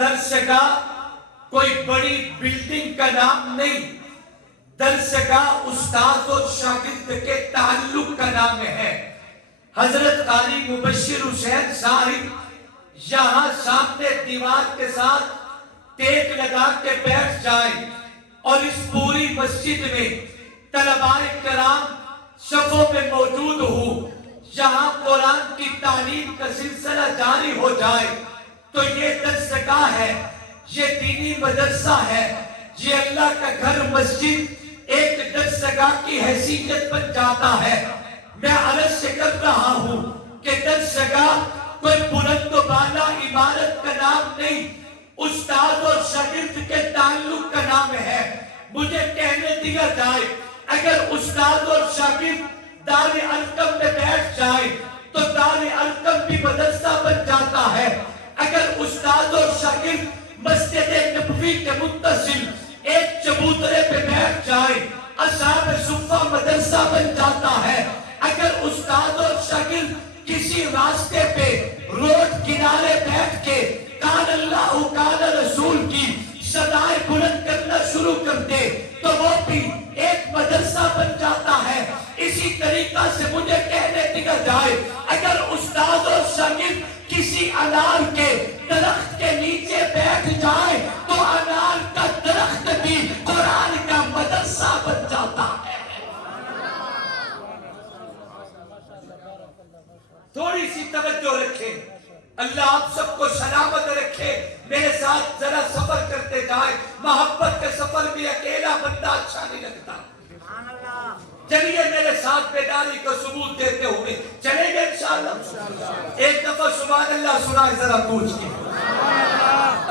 درسگاہ کوئی بڑی بلڈنگ کا نام نہیں، درسگاہ استاد اور شاگرد کے تعلق کا نام ہے۔ حضرت قاری مبشر حسین صاحب یہاں سامنے دیوار کے ساتھ ٹیک لگا کے بیٹھ جائیں اور اس پوری مسجد میں طلباء کرام صفوں میں موجود ہو، یہاں قرآن کی تعلیم کا سلسلہ جاری ہو جائے تو یہ درسگاہ ہے، یہ دینی مدرسہ ہے، یہ اللہ کا گھر مسجد ایک درسگاہ کی حیثیت بن جاتا ہے۔ میں عرض سے کر رہا ہوں کہ درسگاہ کوئی بلند و بالا عمارت کا نام نہیں، استاد اور شاگرد کے تعلق کا نام ہے۔ مجھے کہنے دیا جائے اگر استاد اور شاگرد دار ارقم میں بیٹھ جائے تو دار ارقم بھی مدرسہ بن جاتا ہے۔ اگر استاد اور شاگرد مسجد نبوی کے متصل ایک چبوترے پہ بیٹھ جائے اصحاب صفہ مدرسہ بن جاتا ہے۔ اگر استاد اور شاگرد کسی راستے پہ روڈ کنارے بیٹھ کے کان اللہ کان رسول کی صدائیں بلند کرنا شروع کر دے تو وہ بھی ایک مدرسہ بن جاتا ہے۔ اسی طریقہ سے مجھے کہنے دیا جائے اگر استاد اور شاگرد کسی انار کے درخت کے نیچے بیٹھ جائے تو انار کا درخت بھی قرآن کا مدرسہ بن جاتا ہے۔ تھوڑی سی توجہ رکھیں، اللہ آپ سب کو سلامت رکھے۔ میرے ساتھ ذرا سفر کرتے جائیں، محبت کے سفر بھی اکیلا بندہ اچھا نہیں لگتا۔ چلیے میرے ساتھ بیداری کا ثبوت دیتے ہوئے چلیں گے انشاءاللہ۔ ایک دفعہ سبحان اللہ سنائے ذرا پوچھ کے۔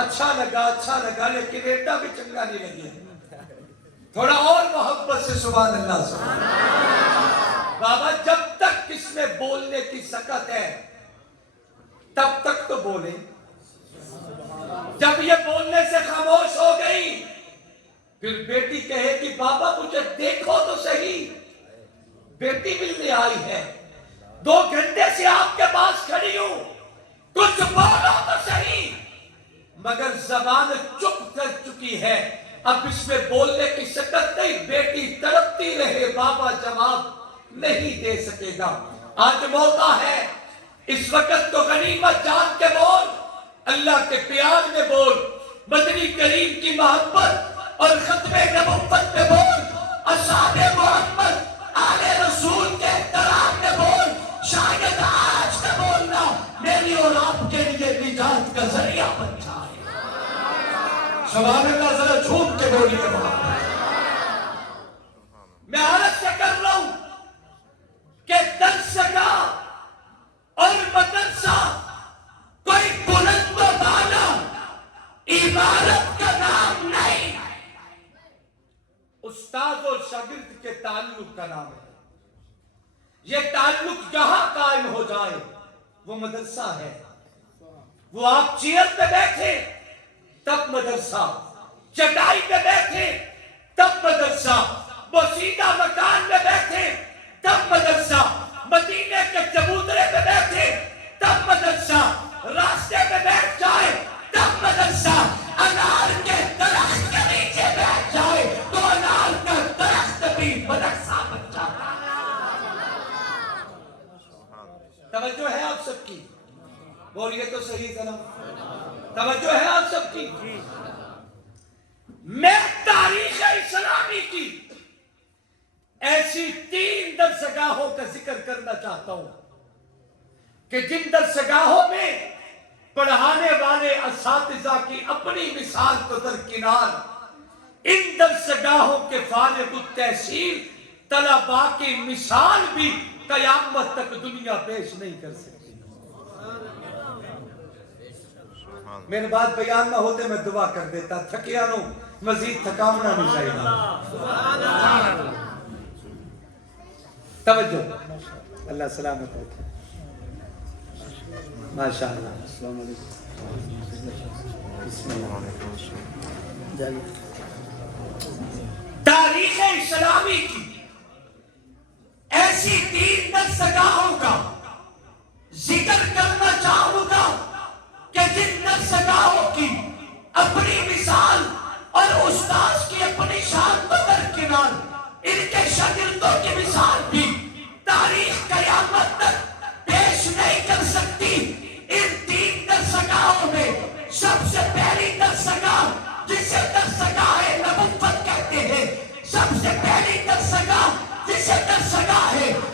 اچھا لگا لیکن ایٹا بھی چنگا نہیں لگے، تھوڑا اور محبت سے سبحان اللہ سنائے۔ بابا جب تک اس میں بولنے کی سکت ہے تب تک تو بولیں، جب یہ بولنے سے خاموش ہو گئی پھر بیٹی کہے کہ بابا مجھے دیکھو تو صحیح، بیٹی ملنے آئی ہے، 2 گھنٹے سے آپ کے پاس کھڑی ہوں، کچھ بولو تو صحیح، مگر زبان چپ کر چکی ہے، اب اس میں بولنے کی سکت نہیں، بیٹی تڑپتی رہے بابا جواب نہیں دے سکے گا۔ آج موقع ہے، اس وقت تو غنیمت جان کے بول، اللہ کے پیار میں بول، مدنی کریم کی محبت اور ختم نبوت میں بول، اصحاب محمد آل رسول کے احترام میں بول۔ شاید آج کا بولنا میری اور آپ کے لیے نجات کا ذریعہ بن جائے۔ سبحان اللہ، ذرا جھوم کے بولیے بابا۔ میں عرض سے کر رہا ہوں کہ درسگاہ اور مدرسہ کوئی بلند و بالا عمارت کا نام نہیں، استاد اور شاگرد کے تعلق کا نام ہے۔ یہ تعلق جہاں قائم ہو جائے وہ مدرسہ ہے۔ وہ آپ چیئر پہ بیٹھے تب مدرسہ، چٹائی پہ بیٹھے تب مدرسہ، بوسیدہ مکان میں بیٹھے تب مدرسہ، مدینے کے چبوترے پہ بیٹھے تب مدرسہ، راستے پہ بیٹھ جائے تب مدرسہ، انار کے درخت کے نیچے بیٹھ جائے تو انار کا درخت بھی مدرسہ بن جاتا ہے۔ توجہ ہے آپ سب کی؟ بولیے تو صحیح جناب، توجہ ہے آپ سب کی؟ میں تاریخ اسلامی کی ایسی 3 درسگاہوں کا ذکر کرنا چاہتا ہوں کہ جن درسگاہوں میں پڑھانے والے اساتذہ کی اپنی مثال تو درکنار، ان درسگاہوں کے فارغ التحصیل طلباء کی مثال بھی قیامت تک دنیا پیش نہیں کر سکتی۔ میرے بات بیان نہ ہوتے میں دعا کر دیتا، تھکیا نو مزید تھکامنا نہیں چاہیے۔ توجہ، اللہ سلامت رکھے۔ ماشاءاللہ، السلام علیکم، بسم اللہ۔ تاریخ اسلامی کی ایسی 3 درسگاہوں کا ذکر کرنا چاہوں گا کہ جن درسگاہوں کی قیامت تک پیش نہیں کر سکتی. ان 3 درسگاہوں میں سب سے پہلی درسگاہ جسے درسگاہ نبوت کہتے ہیں، سب سے پہلی درسگاہ جسے درسگاہ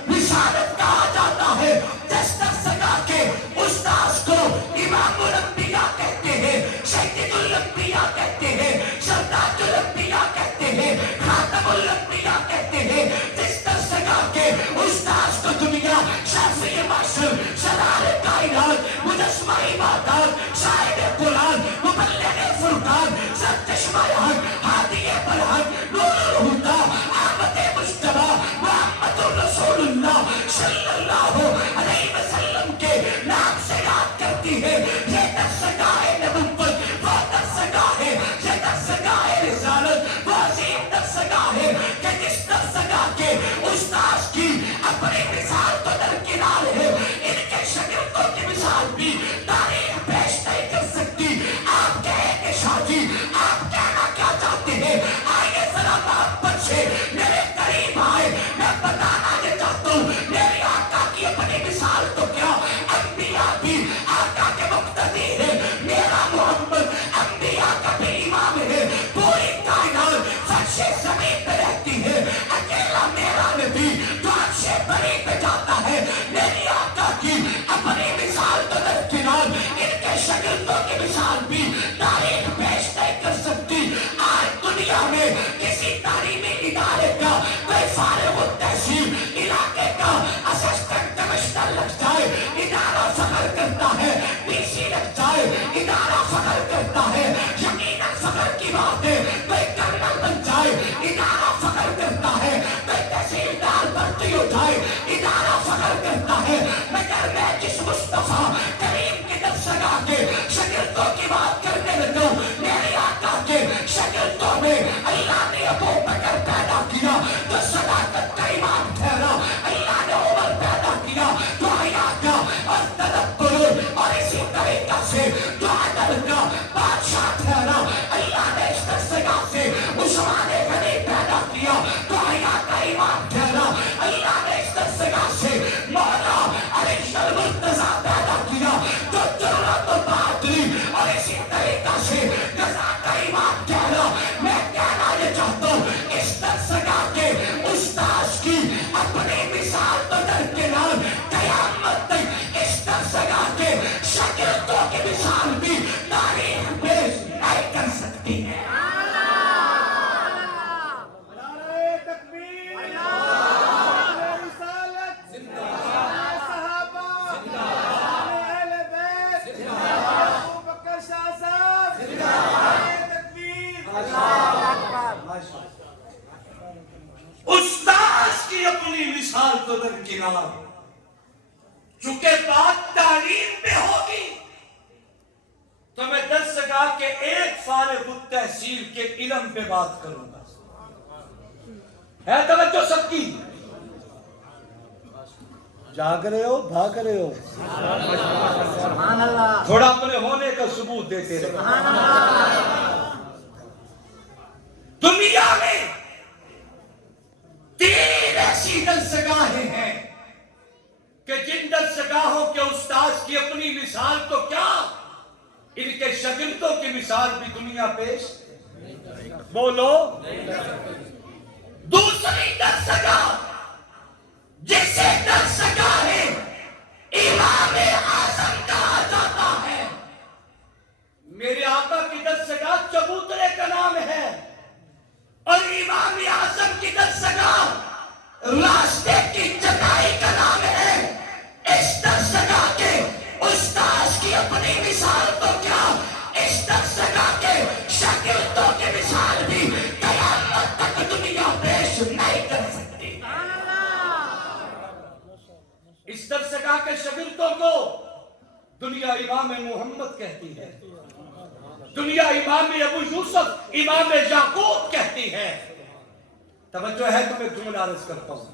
رسالت کہا جاتا ہے، جس درسگاہ کے استاذ کو امام الانبیاء کہتے ہیں، سید الانبیاء کہتے ہیں، سردار الانبیاء کہتے ہیں، خاتم الانبیاء کہتے ہیں، جس درسگاہ کے استاذ کو دنیا شافی معصر، سرار کائنات، مجسمہ عبادات، صاحب قرآن، مبلغ فرقان، سرچشمہ حق، ہادی برحق، نور الہدا، احمد مجتبی، محمد رسول اللہ صلی اللہ علیہ وسلم کے نام سے یاد کرتی ہے. یہ درسگاہ نبوت وہ درسگاہ ہے، یہ درسگاہ رسالت وہ عظیم درسگاہ ہے کہ جس درسگاہ کے استاذ کی اپنی مثال تو درکنار ہے، ان کے شاگردوں کی مثال بھی تاریخ پیش نہیں کر سکتی. آپ کہیں کہ شاہ جی آپ کہنا کیا چاہتے ہیں؟ آئیے ذرا محبت سے میرے قریب آئے. میں بتانا یہ چاہتا ہوں میری آقا کی اپنی مثال تو کیا، انبیاء بھی آقا کے مقتدی ہے. میرا محمد انبیاء کا بھی امام ہے. پوری کائنات فرش زمین پہ رہتی ہے، اکیلا میرا نبی جو عرش بری پہ جاتا ہے. میری آقا کی اپنی مثال تو درکنار، ان کے شاگردوں کی مثال بھی تاریخ پیش نہیں کر سکتی. آج دنیا میں کسی تعلیمی ادارے کا کوئی فارغ التحصیل علاقے کا اسسٹنٹ کمشنر لگ جائے، ادارہ فخر کرتا ہے. پی سی لگ جائے، ادارہ فخر کرتا ہے. یقیناً فخر کی بات ہے. کوئی کرنل بن جائے، ادارہ فخر کرتا ہے. کوئی تحصیلدار بھرتی ہو جائے، ادارہ فخر کرتا ہے. مگر میں جس مصطفیٰ کریم کی درسگاہ کے شاگردوں کی بات کرنے لگا، میرے آقا کے شاگردوں میں اللہ نے ابو بکر پیدا کیا تو صداقت کا امام ٹھہرا. اللہ نے عمر پیدا کیا تو حیا کا اور تدبر اور اسی طریقہ سے تو عدل کا بادشاہ ٹھہرا. اللہ نے اس درسگاہ سے عثمان غنی پیدا کیا تو حیا کا امام ٹھہرا. اللہ نے اس درسگاہ سے مولا علی المرتضیٰ پیدا کیا تو جرأت و بہادری اور اسی طریقہ سے رضا کا امام ٹھہرا. میں کہنا یہ چاہتا ہوں اس درسگاہ کے استاذ کی اپنی مثال تو درکنار، قیامت تک اس درسگاہ کے شاگردوں کی مثال بھی تاریخ پیش نہیں کر سکتی ہے. نعرہ تکبیر، نعرہ رسالت، نعرہ صحابہ، نعرہ اہل بیت، ابو بکر شاہ صاحب، نعرہ تکبیر. استاذ کی اپنی مثال تو درکنار، چونکہ بات تعلیم پہ ہوگی تو میں درسگاہ کے ایک فارغ التحصیل کے علم پہ بات کروں گا. ہے توجہ سب کی؟ جاگ رہے ہو بھاگ رہے ہو؟ تھوڑا اپنے ہونے کا ثبوت دیتے رہے. دنیا میں 3 ایسی درسگاہیں ہیں کہ جن درسگاہوں کے استاذ کی اپنی مثال تو کیا، ان کے شاگردوں کی مثال بھی دنیا پیش بولو. دوسری درسگاہ جسے درسگاہ امام اعظم کہا جاتا ہے. میرے آقا کی درسگاہ چبوترے کا نام ہے اور امام اعظم کی درسگاہ راستے کی چٹائی کا نام ہے. اس درسگاہ کے استاذ کی اپنی مثال تو کیا، اس درسگاہ کے شاگردوں کی مثال بھی قیامت تک دنیا پیش نہیں کر سکتی. اس درسگاہ کے شاگردوں کو دنیا امام محمد کہتی ہے، دنیا امام ابو یوسف، امام یعقوب کہتی ہے. توجہ ہے تو میں جملہ عرض کرتا ہوں.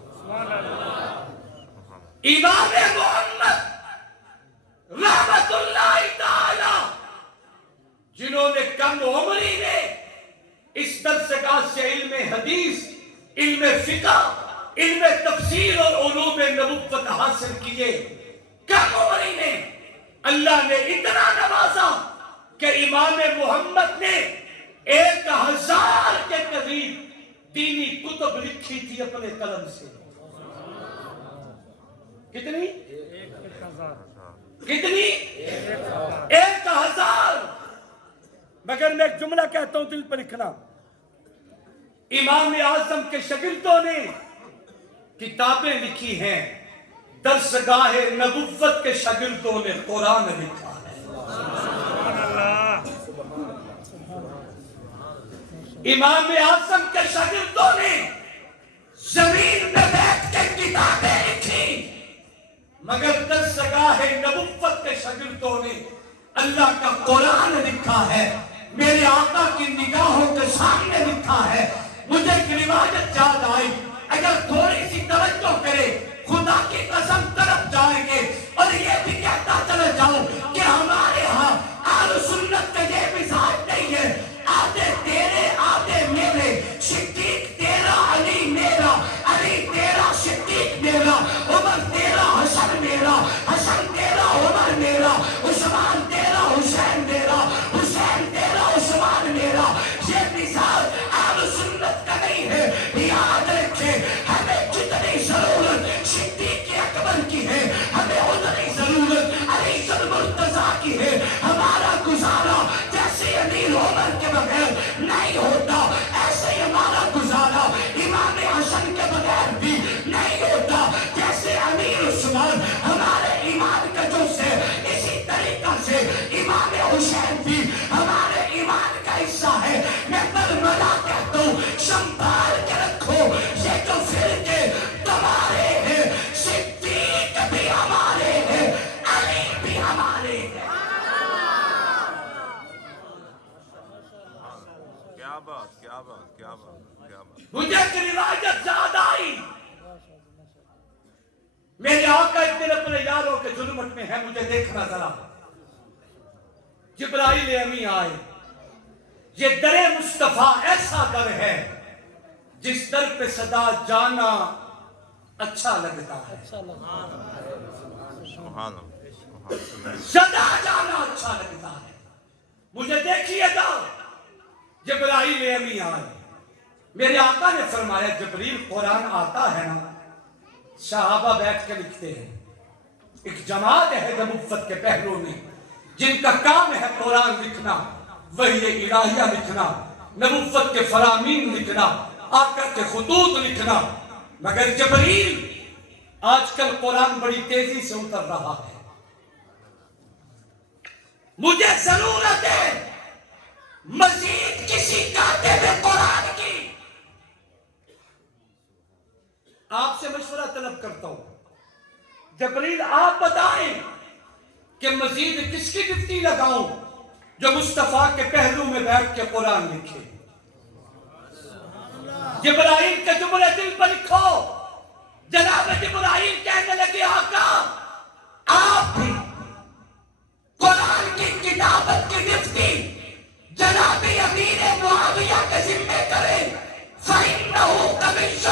امام محمد رحمت اللہ تعالی جنہوں نے کم عمری میں اس درسگاہ سے علم حدیث، علم فقہ علم تفسیر اور علوم نبوت حاصل کیے، کم عمری میں اللہ نے اتنا نوازا کہ امام محمد نے 1000 کے قریب دینی کتب لکھی تھی اپنے قلم سے. کتنی؟ 1000. مگر میں ایک جملہ کہتا ہوں دل پر لکھنا. امام اعظم کے شاگردوں نے کتابیں لکھی ہیں، درسگاہ نبوت کے شاگردوں نے قرآن لکھا ہے. امام اعظم کے شاگردوں نے زمین میں بیٹھ کے کتابیں لکھی، مگر درسگاہ نبوت کے شاگردوں نے اللہ کا قرآن لکھا ہے، میرے آقا کی نگاہوں کے سامنے لکھا ہے. مجھے ایک روایت یاد آئی، اگر تھوڑی سی توجہ کرے خدا کی قسم طرف جائیں گے. اور یہ بھی کہتا چلے جاؤ کہ ہمارے ہاں اہل سنت کا یہ مزاج نہیں ہے، آدھے تیرے آدھے میرے، صدیق تیرا علی میرا، علی تیرا صدیق میرا، عمر تیرا حسن میرا، حسن تیرا عمر میرا، عثمان تیرا حسین میرا، حسین تیرا عثمان میرا. یہ مثال اہل سنت کا نہیں ہے. یاد رکھے ہمیں جتنی ضرورت صدیق اکبر کی ہے، ہمیں اتنی ضرورت علی المرتضیٰ کی ہے. ہمارا گزارا جیسے امیر عمر کے بغیر نہیں ہوتا، ایسے ہی ہمارا گزارا امام حسن کے بغیر بھی نہیں ہوتا. جیسے امیر عثمان ہمارے ایمان کا جز ہے، اسی طریقہ سے امام حسین بھی ہمارے ایمان کا حصہ ہے. میں برملا کہتا ہوں سنبھال کے رکھو، یہ جو فرقے تمہارے ہیں، صدیق بھی ہمارے ہیں، علی بھی ہمارے ہیں. کیا بات کیا بات کیا بات کیا بات. مجھے ایک روایت یاد آئی، میرے آقا ایک دن اپنے یاروں کے ظلمت میں ہے، مجھے دیکھنا ذرا. جبرائیل امی آئے. یہ در مصطفیٰ ایسا در ہے جس در پہ صدا جانا اچھا لگتا ہے. سبحان اللہ. صدا جانا اچھا لگتا ہے. مجھے دیکھیے گا. جبرائیل امی آئے. میرے آقا نے فرمایا جبریل قرآن آتا ہے نا، صحابہ بیٹھ کے لکھتے ہیں. ایک جماعت ہے نبوت کے پہلو میں جن کا کام ہے قرآن لکھنا، وحی الہیہ لکھنا، نبوت کے فرامین لکھنا، آقا کے خطوط لکھنا. مگر جبریل آج کل قرآن بڑی تیزی سے اتر رہا ہے. مجھے ضرورت ہے مزید کسی کاتب قرآن کی. آپ سے مشورہ طلب کرتا ہوں، جبریل آپ بتائیں کہ مزید کس کی ڈپٹی لگاؤں جو مصطفیٰ کے پہلو میں بیٹھ کے قرآن لکھے. جبرائیل کے جملے دل پر لکھو. جناب جبرائیل کہنے لگے آقا آپ بھی قرآن کی کتابت کی ڈپٹی جناب امیر معاویہ کے ذمہ کریں. فَإِنَّهُ قَمِيشٌ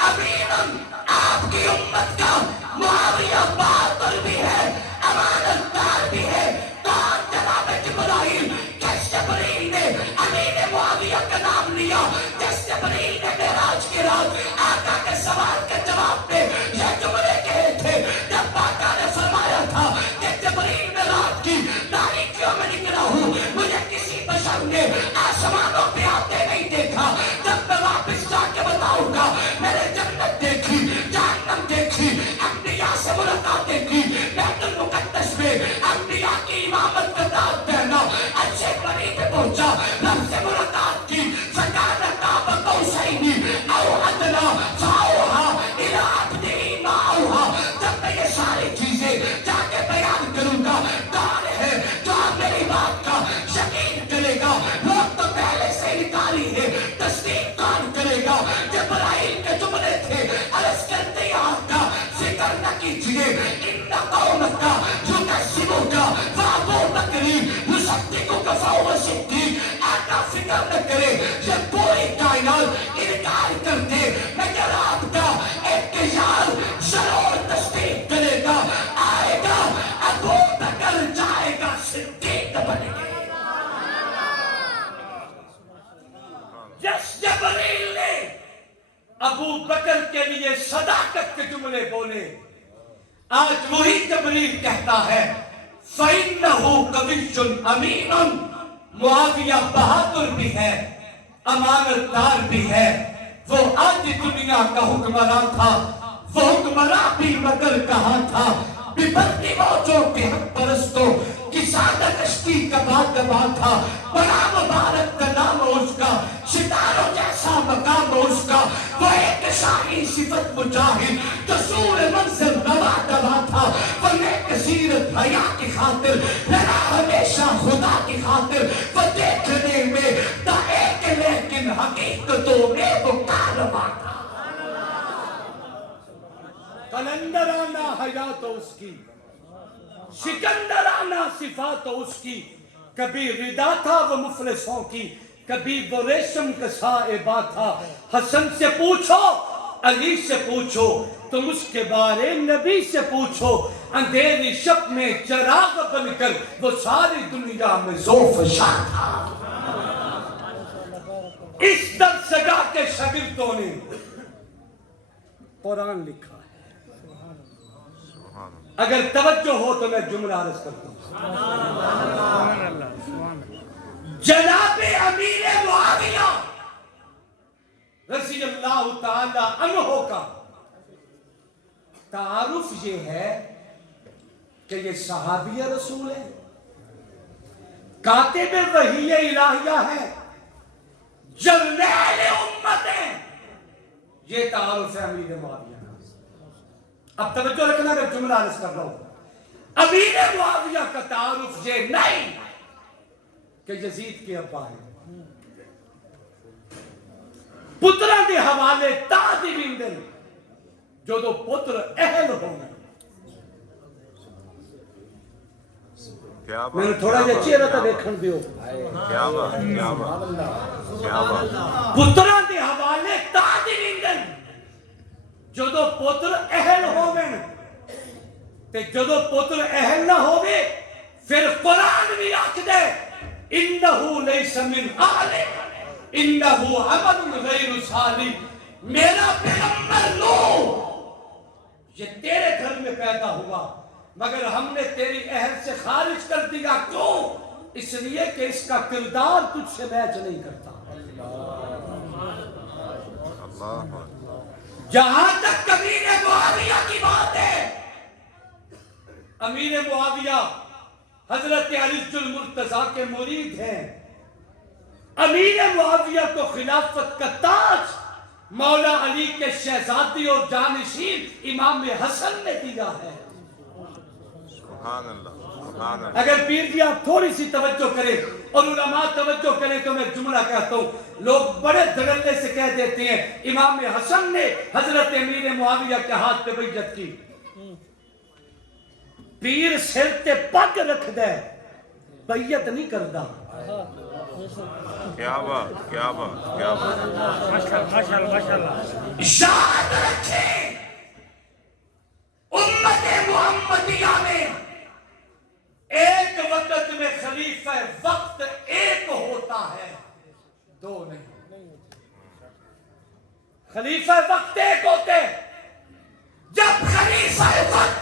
أَمِينٌ. آپ کی امت کا معاویہ بہادر بھی ہے، امانت دار بھی ہے. کون جناب جبرائیل؟ کس جبریل نے امیر معاویہ کا نام لیا؟ جس جبریل نے معراج کی رات آقا کے سوال کے جواب میں یہ جملے کہے تھے جب آقا نے فرمایا تھا کہ جبریل میں رات کی تاریکیوں میں نکلا ہوں، مجھے کسی بشر نے آسمانوں پہ آتے نہیں دیکھا. جب میں واپس جا کے بتاؤں گا میں نے جنت دیکھی، جہنم دیکھی، انبیاء سے ملاقاتیں کی، بیت المقدس میں انبیاء کی امامت کا داد پہنا، اچھے بری پہ پہنچا، رب سے ملاقات کی. فَكَانَ قَابَ قَوْسَيْنِ أَوْ أَدْنَىٰ فَأَوْحَىٰ إِلَىٰ عَبْدِهِ مَا أَوْحَىٰ. جب میں یہ ساری چیزیں جا کے بیان کروں گا، کون ہے جو میری بات کا یقین کرے گا؟ لوگ تو پہلے سے نکالی ہے، تصدیق کون کرے گا؟ جبرائیل کے جملے تھے. عرض کرتے ہیں آقا فکر نہ کیجئے، ان قومک یکذبوک فابو بکر یصدقک فہو صدیق. آقا فکر نہ کرے، یہ پوری کائنات انکار کرتے مگر آپ کا کے لیے صداقت کے جملے بولے. آج وہی جبریل کہتا ہے فَإِنَّهُ قَوِيٌّ أَمِينٌ. معاویہ بہادر بھی ہے, امانت دار بھی ہے. وہ آج دنیا کا حکمراں تھا, وہ حکمراں بھی مگر کہاں تھا. ببرتی موجوں کے حق پرستوں کی سادہ کشتی کا باغباں تھا. بڑا مبارک کا نام اس کا, ستاروں جیسا مقام اس کا. وہ ایک شاہی صفت مجاہد جو سور منظر روا دوا تھا. وہ نیک سیرت حیا کی خاطر لڑا ہمیشہ خدا کی خاطر. وہ دیکھنے میں تھا ایک لیکن حقیقتوں میں وہ کارواں تھا. قلندرانہ حیات اس کی, سکندرانہ صفات اس کی. کبھی ردا تھا وہ مفلسوں کی, کبھی وہ ریشم کا صاحبہ تھا. حسن سے پوچھو, علی سے پوچھو, تم اس کے بارے نبی سے پوچھو. اندھیری شب میں چراغ بن کر وہ ساری دنیا میں ذوفشاں تھا. اس درسگاہ کے شاگردوں نے قرآن لکھا ہے. اگر توجہ ہو تو میں جملہ عرض کرتا ہوں. جناب امیر معاویہ رضی اللہ تعالی عنہ کا تعارف یہ ہے کہ یہ صحابی رسول ہے, کاتب وحی الہیہ ہے, جرنیل امت ہے. یہ تعارف ہے امیر معاویہ. اب توجہ رکھنا, میں جملہ عرض کر رہا ہوں. امیر معاویہ کا تعارف یہ نہیں کہ یزید کے ابا ہیں. پتران دے حوالے تادی ویندن جو دو پتر اہل ہونے. میں نے تھوڑا جا چہرہ تا دیکھن دیو. کیا بات, کیا بات, کیا بات. پتران دے حوالے تادی ویندن جو دو پتر اہل ہونے. تے جدو پتر اہل نہ ہوئے پھر قرآن بھی آکھ دے انہو لیس من آل انہو عمل غیر صالح. میرا پیغمبر نو یہ تیرے گھر میں پیدا ہوا مگر ہم نے تیری اہل سے خارج کر دیا. کیوں؟ اس لیے کہ اس کا کردار تجھ سے میچ نہیں کرتا. جہاں تک امیر معاویہ کی بات ہے, امیر معاویہ حضرت علی المرتضیٰ کے مرید ہیں. امیر معاویہ کو خلافت کا تاج مولا علی کے شہزادی اور جانشین امام حسن نے دیا ہے. سبحان اللہ, سبحان اللہ. اگر پیر جی آپ تھوڑی سی توجہ کریں اور علماء توجہ کریں تو میں جملہ کہتا ہوں. لوگ بڑے دھڑلے سے کہہ دیتے ہیں امام حسن نے حضرت امیر معاویہ کے ہاتھ پہ بیعت کی. پیر سر تے پگ رکھ دے, بیعت نہیں کردا. کیا بات, کیا بات, کیا بات. یاد رکھیں امت محمدیہ میں ایک وقت میں خلیفہ وقت ایک ہوتا ہے, دو نہیں. خلیفہ وقت ایک ہوتے. جب خلیفہ وقت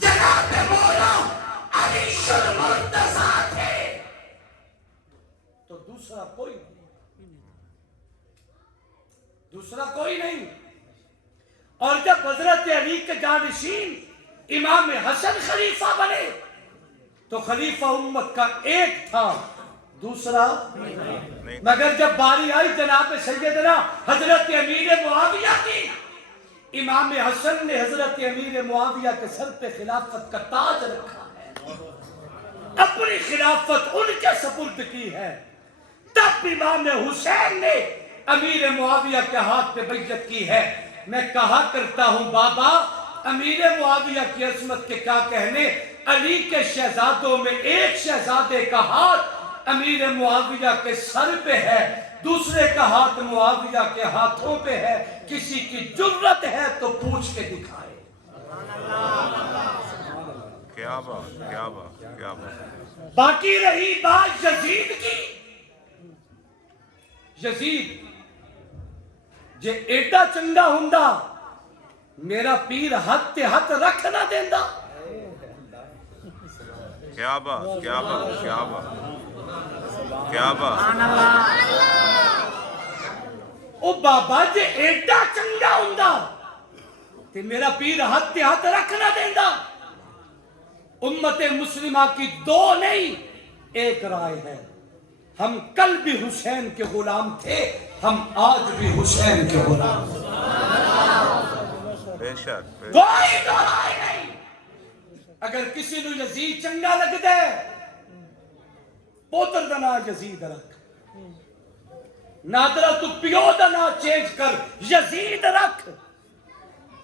جناب مولا علی المرتضیٰ تھے تو دوسرا کوئی نہیں, دوسرا کوئی نہیں. اور جب حضرت علی کے جانشین امام حسن خلیفہ بنے تو خلیفہ امت کا ایک تھا, دوسرا نہیں. مگر جب باری آئی جناب سیدنا حضرت امیر معاویہ کی, امام حسن نے حضرت امیر معاویہ کے سر پہ خلافت کا تاج رکھا ہے, اپنی خلافت ان کے سپرد کی ہے. تب امام حسین نے امیر معاویہ کے ہاتھ پہ بیعت کی ہے. میں کہا کرتا ہوں بابا امیر معاویہ کی عظمت کے کیا کہنے, علی کے شہزادوں میں ایک شہزادے کا ہاتھ امیر معاویہ کے سر پہ ہے, دوسرے کا ہاتھ معاویہ کے ہاتھوں پہ ہے. کسی کی جرت ہے تو پوچھ کے دکھائے. کیا بات, کیا بات, کیا بات. باقی رہی بات یزید کی. یزید جے ایڈا چنگا ہوندا میرا پیر ہاتھ تے ہاتھ رکھ نہ دیندا. کیا بات کیا بات کیا بات کیا بات او بابا جے ایڈا چنگا ہوندا تے میرا پیر ہاتھ تے ہاتھ رکھ نہ دیندا. امت مسلمہ کی دو نہیں ایک رائے ہے. ہم کل بھی حسین کے غلام تھے, ہم آج بھی حسین کے غلام ہیں. بے شک کوئی دو رائے نہیں. اگر کسی نو یزید چنگا لگدا ہے پوتر دا نام یزید رکھ, نادرا تو پیو دا نام چینج کر یزید رکھ.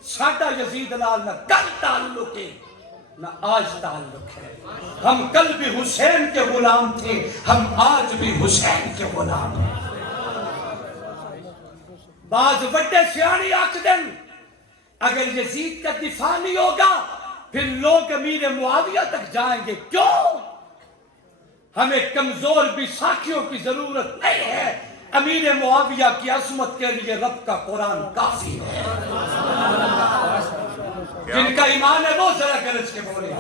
ساڈا یزید نال نہ کل تعلق ہے نہ آج تعلق ہے. ہم کل بھی حسین کے غلام تھے, ہم آج بھی حسین کے غلام ہیں. بعض وڈے سیانی آکھدن اگر یزید کا دفاع نہیں ہوگا پھر لوگ امیر معاویہ تک جائیں گے. کیوں؟ ہمیں کمزور بھی ساکھیوں کی ضرورت نہیں ہے. امیر معاویہ کی عظمت کے لیے رب کا قرآن کافی ہے. جن کا ایمان ہے وہ ذرا گرج کے بولے.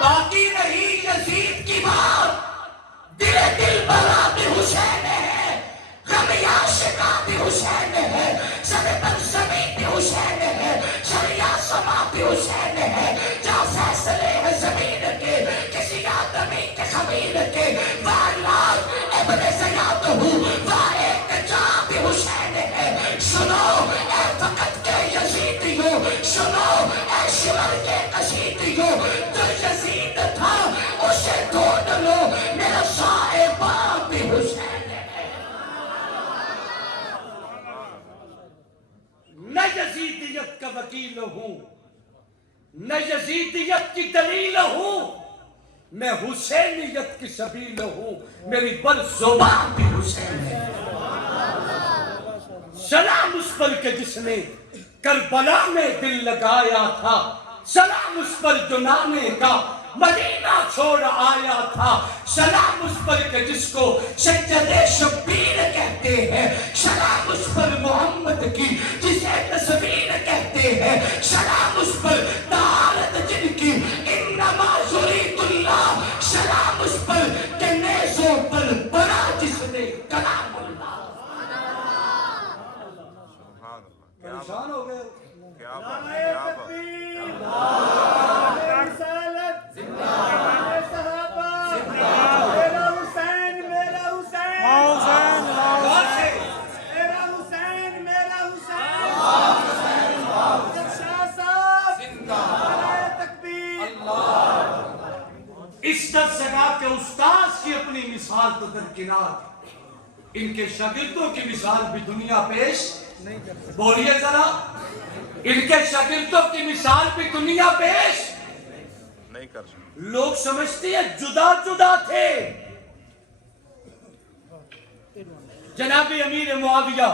باقی نہیں یزید کی بات, دل بلا بھی حسین ہے, غم عاشقاں بھی حسین ہے, سر پر زمین بھی حسین ہے, شریعہ سما بھی حسین ہے. جا فیصلے ہیں زمین کے کسی آدمی کے خمیر کے, واللہ ابن زیاد ہوں ایک جا بھی حسین ہے. سنو اے فقط کے یزیدیوں, سنو اے شمر کے قصیدیوں, جو یزید تھا اسے ڈھونڈ لو, میرا صاحبہ بھی حسین ہے. نہ یزیدیت کا وکیل ہوں, نہ یزیدیت کی دلیل ہوں, میں حسینیت کی سبیل ہوں. میری بر زبان بھی حسین ہے. سلام اس پر کہ جس نے کربلا میں دل لگایا تھا, سلام اس پر جو نانے کا مدینہ چھوڑ آیا تھا, سلام اس پر کہ جس کو سجدہ شبیر کہتے ہیں, سلام اس پر محمد کی جسے تصویر کہتے ہیں, سلام اس پر طہارت جن کی انما یرید اللہ, سلام اس پر کہ نیزوں پر بنا جس نے کلام اللہ. پریشان ہو گئے. کیا بات کیا بات اس درس گاہ کے استاذ کی اپنی مثال تو درکنار, ان کے شاگردوں کی مثال بھی دنیا پیش بولیے ذرا. ان کے شاگردوں کی مثال بھی دنیا پیش نہیں کر سکتے. لوگ سمجھتے ہیں جدا جدا تھے. جناب امیر معاویہ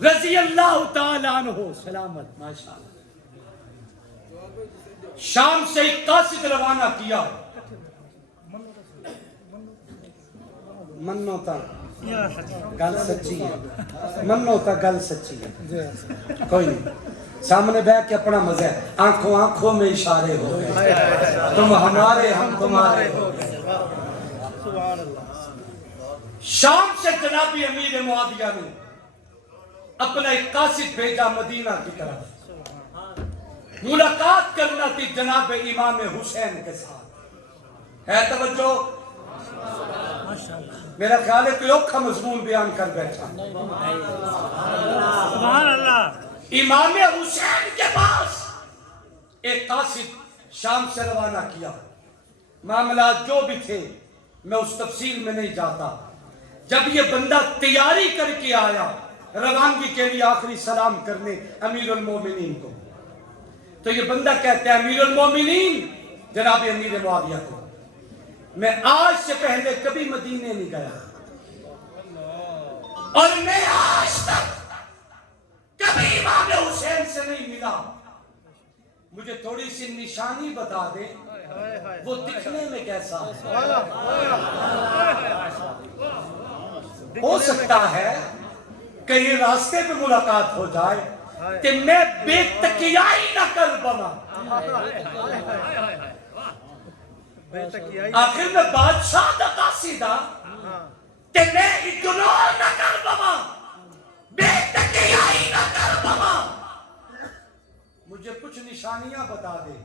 رضی اللہ تعالیٰ عنہ سلامت ماشاءاللہ شام سے ایک قاصد روانہ کیا. منو تا گل سچی ہے, منو تا گل سچی ہے, کوئی نہیں. سامنے بیٹھ کے اپنا مزہ ہے, آنکھوں آنکھوں میں اشارے ہو گئے, تم ہمارے ہم تمہارے ہو گئے. شام سے جناب امیر معاویہ نے اپنا ایک قاصد بھیجا مدینہ کی طرف. ملاقات کرنا تھی جناب امام حسین کے ساتھ. ہے توجہ؟ میرا خیال ہے کوئی اوکھا مضمون بیان کر بیٹھا. سبحان اللہ. امام حسین کے پاس ایک قاصد شام سے روانہ کیا. معاملات جو بھی تھے میں اس تفصیل میں نہیں جاتا. جب یہ بندہ تیاری کر کے آیا روانگی کے لیے آخری سلام کرنے امیر المومنین کو, تو یہ بندہ کہتا ہے امیر المومنین جناب امیر معاویہ کو, میں آج سے پہلے کبھی مدینے نہیں گیا اور میں آج تک کبھی امام حسین سے نہیں ملا. مجھے تھوڑی سی نشانی بتا دیں وہ دکھنے میں کیسا ہے. ہو سکتا ہے کہیں راستے پہ ملاقات ہو جائے کہ میں بے تکیائی نہ کر بنا. آخر میں بادشاہ دا قاصدہ کہ میں اگنور نہ کر بما بے تکیائی نہ کر بما. مجھے کچھ نشانیاں بتا دے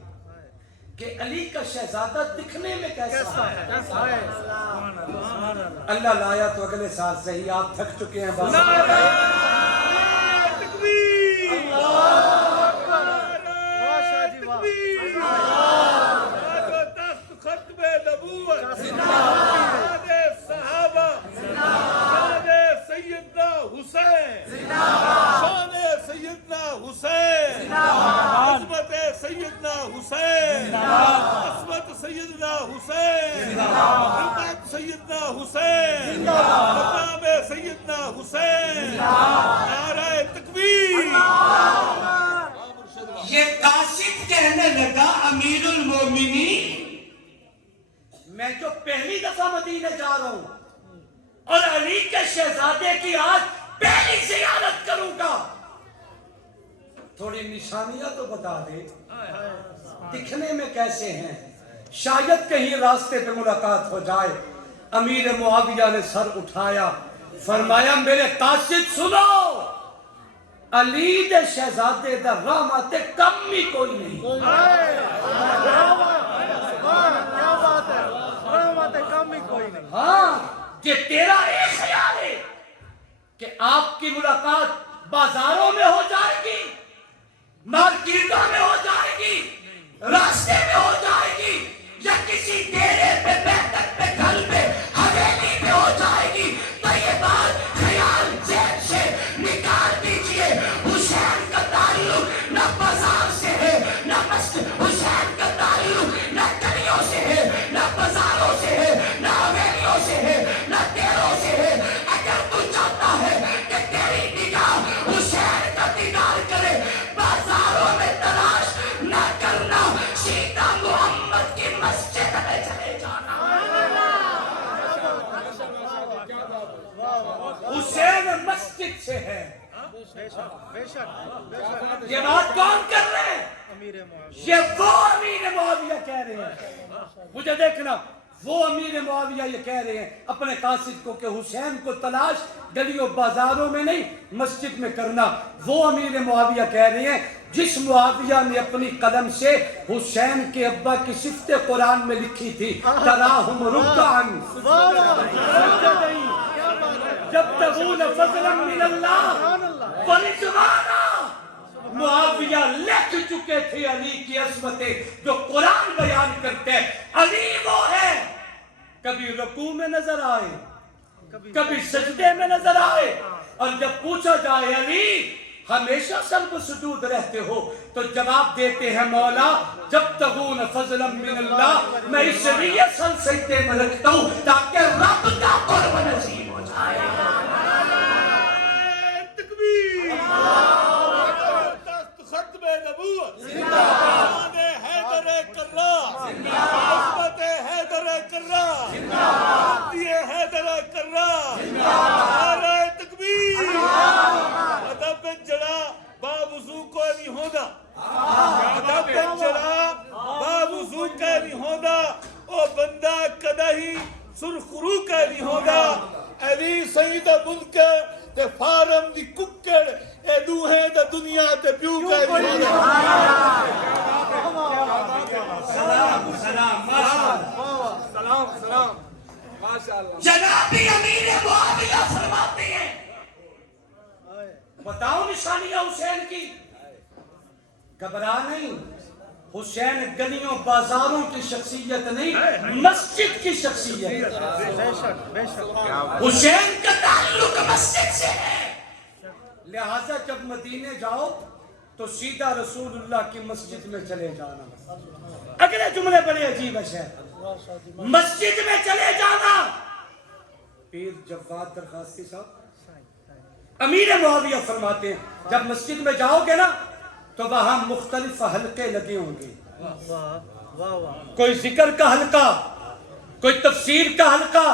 کہ علی کا شہزادہ دکھنے میں کیسا ہے. اللہ لایا تو اگلے سال سے ہی آپ تھک چکے ہیں بس. سیدنا حسین عصمت سیدنا حسین رفعت سیدنا حسین مقام سیدنا حسین نعرہ تکبیر. یہ قاصد کہنے لگا امیر المومنین میں جو پہلی دفعہ مدینے جا رہا ہوں اور علی کے شہزادے کی آج پہلی زیارت کروں گا. تھوڑی نشانیاں تو بتا دے دکھنے میں کیسے ہیں. شاید کہیں راستے پہ ملاقات ہو جائے. امیر معاویہ نے سر اٹھایا فرمایا میرے قاصد سنو علی دے شہزادے دا رحمت کم ہی کوئی نہیں. ہاں کہ تیرا ایک خیال ہے کہ آپ کی ملاقات بازاروں میں ہو جائے گی, مارکیٹوں میں ہو جائے گی, راستے میں ہو جائے گی, یا کسی ڈیرے پہ بیٹھک پہ گھر پہ حویلی میں ہو جائے گی, تو یہ بات خیال ذہن سے نکال دیجئے. حسین کا تعلق نہ بازار سے ہے نہ مسجد. حسین کا تعلق نہ گلیوں سے ہے نہ بازاروں سے ہے نہ حویلیوں سے ہے نہ ڈیروں سے ہے. اگر تو چاہتا ہے کہ تیری نگاہ حسین کا دیدار کرے بازاروں میں تلاش نہ کرنا, سیدھا محمد کی مسجد میں چلے جانا. حسین مسجد سے ہے. یہ بات کون کر رہے ہیں؟ یہ وہ امیر معاویہ کہہ رہے ہیں. مجھے دیکھنا وہ امیر معاویہ یہ کہہ رہے ہیں اپنے قاصد کو کہ حسین کو تلاش گلیوں بازاروں میں نہیں مسجد میں کرنا. وہ امیر معاویہ کہہ رہے ہیں جس معاویہ نے اپنی قلم سے حسین کے ابا کی صفت قرآن میں لکھی تھی تراہم رکعن یبتغون فضلا من اللہ ورضوانا. معاویہ لکھ چکے تھے علی کی عظمتیں جو قرآن بیان کرتے ہیں. علی وہ ہے کبھی رکوع میں نظر آئے, کبھی سجدے میں نظر آئے, اور جب پوچھا جائے علی ہمیشہ سلب سجود رہتے ہو تو جواب دیتے ہیں مولا جب تغون فضلا من اللہ میں اس لیے سر سجدے میں رکھتا ہوں تاکہ رب کا قرب نصیب ہو جائے. تکبیر. ختم نبوت زندہ حیدر کررار عصمت حیدر کررار حیدر کررار. نعرہ تکبیر. ادب جڑا باوضو کو نہیں ہوتا, ادب جڑا باوضو کا نہیں ہوتا, او بندہ کدا ہی سرخرو کا نہیں ہوتا. علی سید منکر تے فارم دی ککڑ اے دوہے دا دنیا تے پیو کا نہیں ہوتا. جناب امیر معاویہ فرماتے ہیں بتاؤ نشانیاں حسین کی. گھبرا نہیں, حسین گلیوں بازاروں کی شخصیت نہیں مسجد کی شخصیت. حسین کا تعلق مسجد سے ہے. لہذا جب مدینے جاؤ تو سیدھا رسول اللہ کی مسجد میں چلے جانا. اگلے جملے بڑے عجیب ہے. مسجد میں چلے جانا. پیر جواد درخواستی صاحب امیر معاویہ فرماتے ہیں جب مسجد میں جاؤ گے نا تو وہاں مختلف حلقے لگے ہوں گے. کوئی ذکر کا حلقہ, کوئی تفسیر کا حلقہ,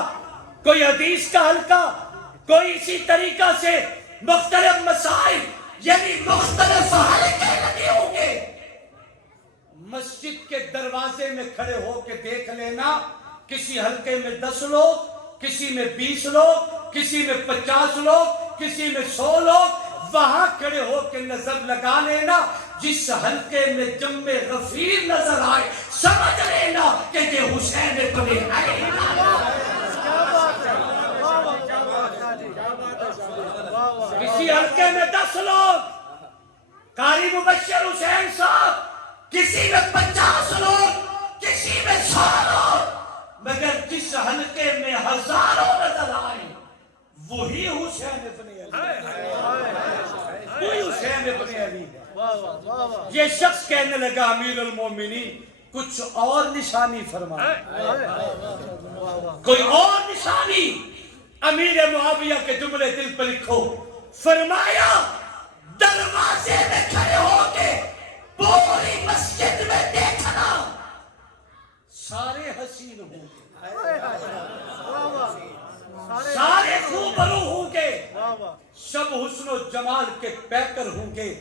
کوئی حدیث کا حلقہ, کوئی اسی طریقہ سے مختلف مسائل یعنی مختلف حلقے لگے ہوں گے. مسجد کے دروازے میں کھڑے ہو کے دیکھ لینا, کسی حلقے میں 10 لوگ, کسی میں 20 لوگ, کسی میں 50 لوگ, کسی میں 100 لوگ, وہاں کھڑے ہو کے نظر لگا لینا. جس حلقے میں جم غفیر نظر آئے سمجھ لینا کہ یہ حسین ابن علی. کسی حلقے میں 10 لوگ, قاری مبشر حسین صاحب, کسی میں 50 لوگ, کسی میں 100 لوگ, مگر جس حلقے میں ہزاروں نظر آئے وہی حسین ابن علی, وہی حسین ابن علی. یہ شخص کہنے لگا امیر المومنین کچھ اور نشانی فرمائے, کوئی اور نشانی. امیر معاویہ کے جملے دل پر لکھو. فرمایا دروازے میں کھڑے ہو کے پوری مسجد میں دیکھنا, سارے حسین ہوں گے, سارے خوبرو ہوں گے, سب حسن و جمال کے پیکر ہوں گے,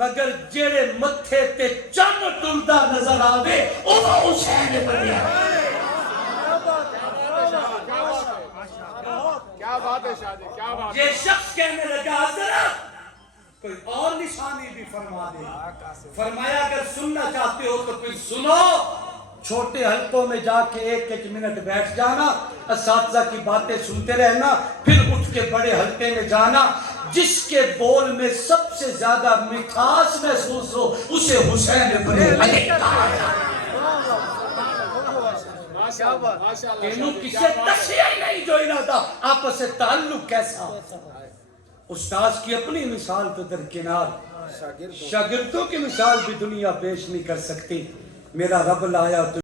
مگر جڑے متھے تے چم ٹلدا نظر آوے او حسین ابن علی. کیا بات ہے شاہ جی, کیا بات. یہ شخص کہنے لگا حضرت کوئی اور نشانی بھی فرما دے. فرمایا اگر سننا چاہتے ہو تو کوئی سنو. چھوٹے حلقوں میں جا کے 1-1 منٹ بیٹھ جانا, اساتذہ کی باتیں سنتے رہنا, پھر اٹھ کے بڑے حلقے میں جانا. جس کے بول میں سب سے زیادہ مٹھاس محسوس ہو اسے حسین ابن علی کہا جائے. تینوں کسے تشریح نہیں جو ارادہ آپس سے تعلق کیسا. استاذ کی اپنی مثال تو درکنار, شاگردوں کی مثال بھی دنیا پیش نہیں کر سکتی. میرا رب لایا تو